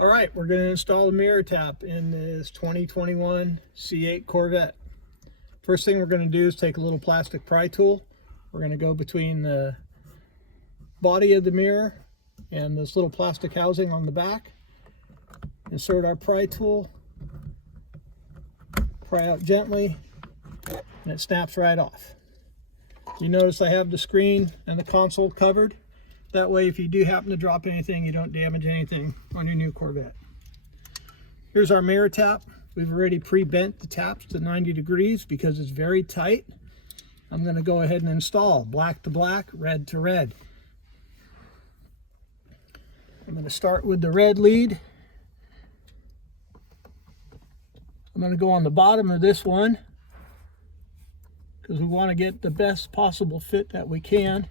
All right, we're going to install a MirrorTap in this 2021 C8 Corvette. First thing we're going to do is take a little plastic pry tool. We're going to go between the body of the mirror and this little plastic housing on the back. Insert our pry tool, pry out gently, and it snaps right off. You notice I have the screen and the console covered. That way, if you do happen to drop anything, you don't damage anything on your new Corvette. Here's our MirrorTap. We've already pre-bent the taps to 90 degrees because it's very tight. I'm going to go ahead and install black to black, red to red. I'm going to start with the red lead. I'm going to go on the bottom of this one because we want to get the best possible fit that we can,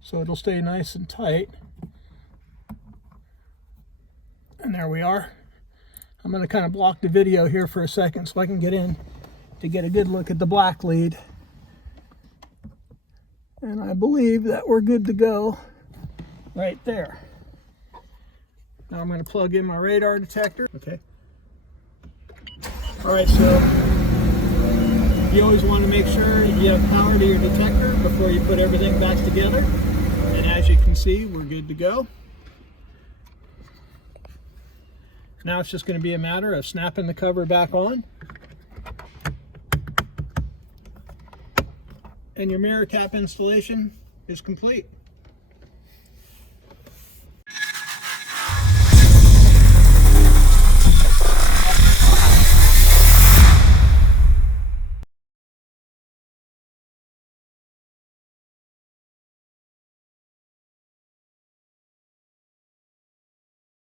so it'll stay nice and tight. And there we are. I'm going to kind of block the video here for a second so I can get in to get a good look at the black lead. And I believe that we're good to go right there. Now I'm going to plug in my radar detector. Okay. All right, so you always want to make sure you have power to your detector before you put everything back together. And as you can see, we're good to go. Now it's just going to be a matter of snapping the cover back on. And your MirrorTap installation is complete.